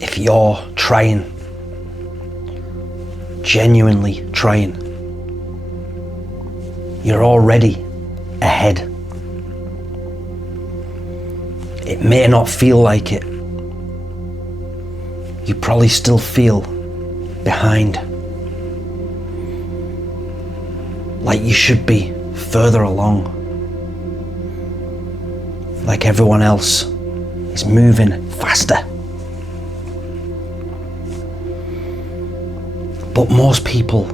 If you're trying, genuinely trying, you're already ahead. It may not feel like it. You probably still feel behind. Like you should be further along. Like everyone else is moving faster. But most people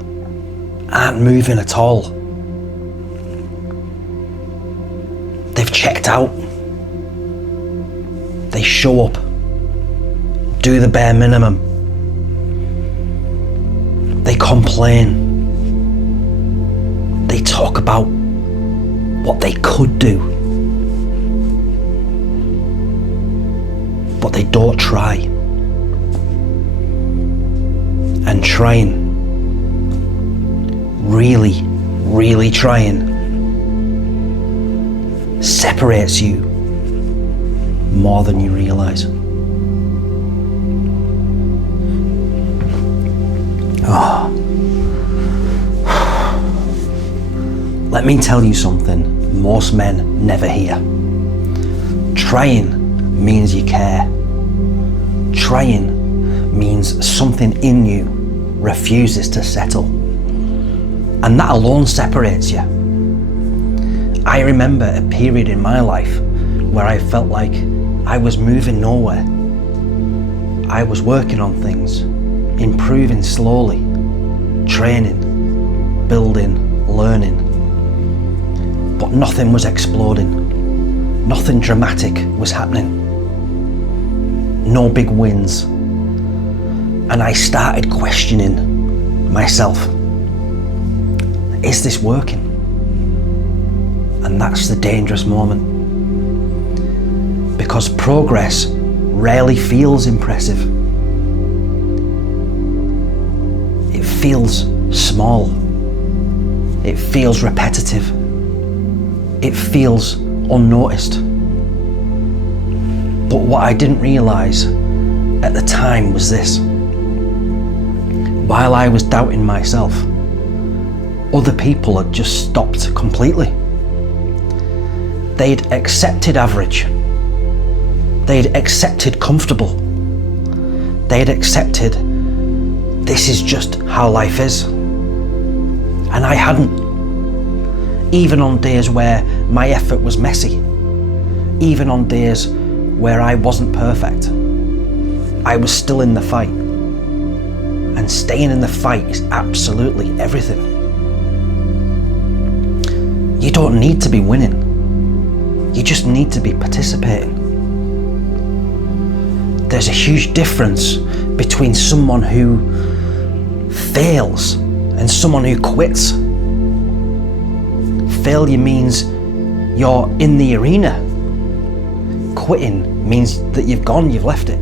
aren't moving at all. They've checked out. They show up, do the bare minimum. They complain. They talk about what they could do, but they don't try. And trying, really trying, separates you more than you realise. Let me tell you something most men never hear. Trying means you care. Trying means something in you refuses to settle. And that alone separates you. I remember a period in my life where I felt like I was moving nowhere. I was working on things, improving slowly, training, building, learning. But nothing was exploding. Nothing dramatic was happening. No big wins. And I started questioning myself. Is this working? And that's the dangerous moment. Because progress rarely feels impressive. It feels small. It feels repetitive. It feels unnoticed. But what I didn't realise at the time was this. While I was doubting myself, other people had just stopped completely. They'd accepted average. They'd accepted comfortable. They'd accepted this is just how life is. And I hadn't. Even on days where my effort was messy, even on days where I wasn't perfect, I was still in the fight. And staying in the fight is absolutely everything. You don't need to be winning. You just need to be participating. There's a huge difference between someone who fails and someone who quits. Failure means you're in the arena. Quitting means that you've gone, you've left it.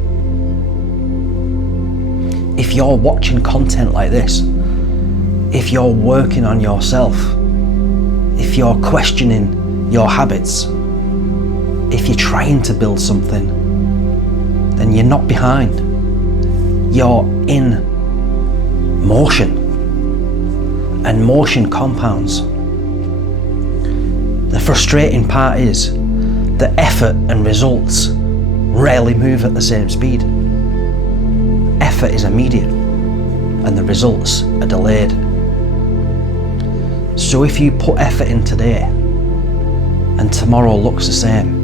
If you're watching content like this, if you're working on yourself, if you're questioning your habits, if you're trying to build something, then you're not behind. You're in motion, and motion compounds. The frustrating part is that effort and results rarely move at the same speed. Effort is immediate, and the results are delayed. So if you put effort in today, and tomorrow looks the same,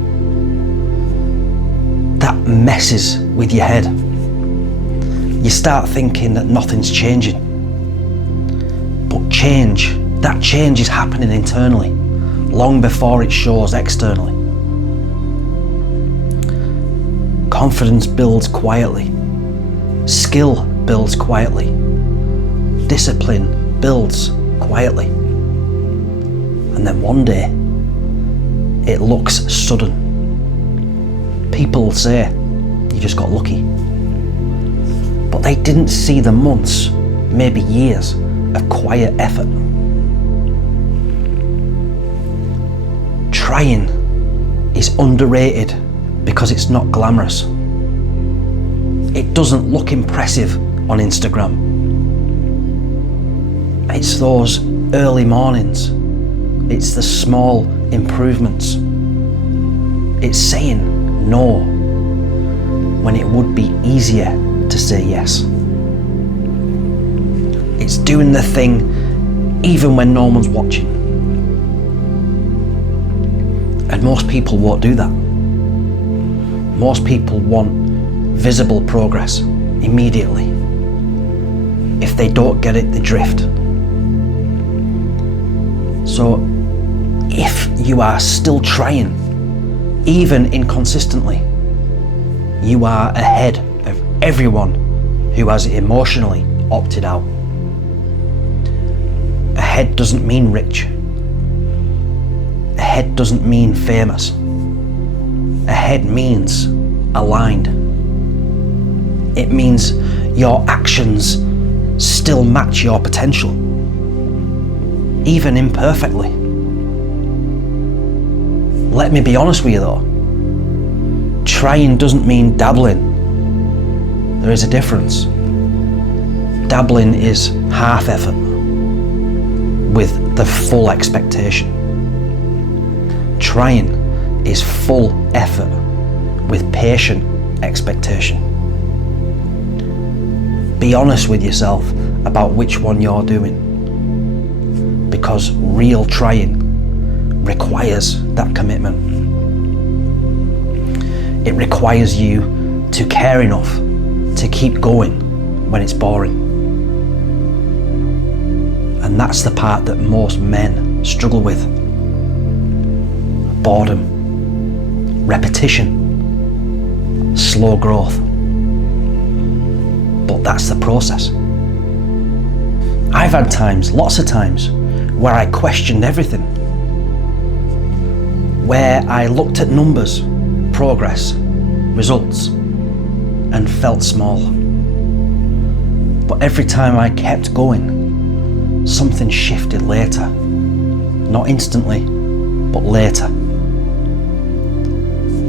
that messes with your head. You start thinking that nothing's changing. But that change is happening internally, long before it shows externally. Confidence builds quietly. Skill builds quietly. Discipline builds quietly. And then one day, it looks sudden. People say, you just got lucky. But they didn't see the months, maybe years, of quiet effort. Trying is underrated because it's not glamorous. It doesn't look impressive on Instagram. It's those early mornings. It's the small improvements. It's saying no when it would be easier to say yes. It's doing the thing even when no one's watching. And most people won't do that. Most people want visible progress immediately. If they don't get it, they drift. So if you are still trying, even inconsistently, you are ahead of everyone who has emotionally opted out. Ahead doesn't mean rich. Ahead doesn't mean famous. Ahead means aligned. It means your actions still match your potential, even imperfectly. Let me be honest with you though. Trying doesn't mean dabbling. There is a difference. Dabbling is half effort with the full expectation. Trying is full effort with patient expectation. Be honest with yourself about which one you're doing, because real trying requires that commitment. It requires you to care enough to keep going when it's boring. And that's the part that most men struggle with. Boredom, repetition, slow growth. But that's the process. I've had times, lots of times, where I questioned everything. Where I looked at numbers, progress, results, and felt small. But every time I kept going, something shifted later. Not instantly, but later.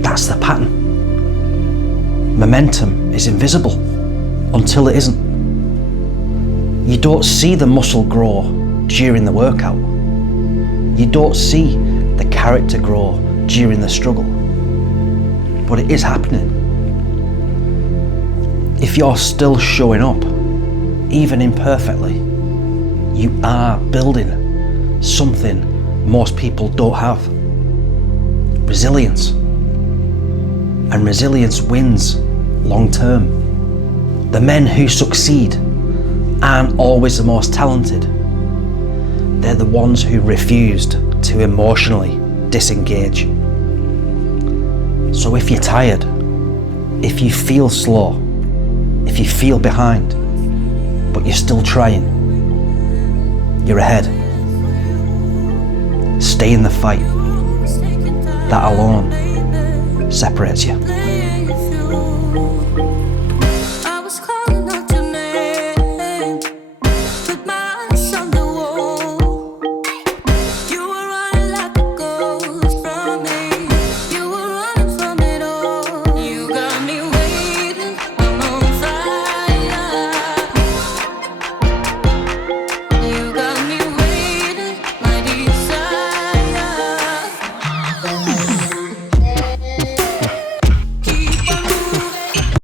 That's the pattern. Momentum is invisible until it isn't. You don't see the muscle grow during the workout. You don't see the character grow during the struggle. But it is happening. If you're still showing up, even imperfectly, you are building something most people don't have. Resilience. And resilience wins long term. The men who succeed aren't always the most talented. They're the ones who refused to emotionally disengage. So if you're tired, if you feel slow, if you feel behind, but you're still trying, you're ahead. Stay in the fight. That alone separates you.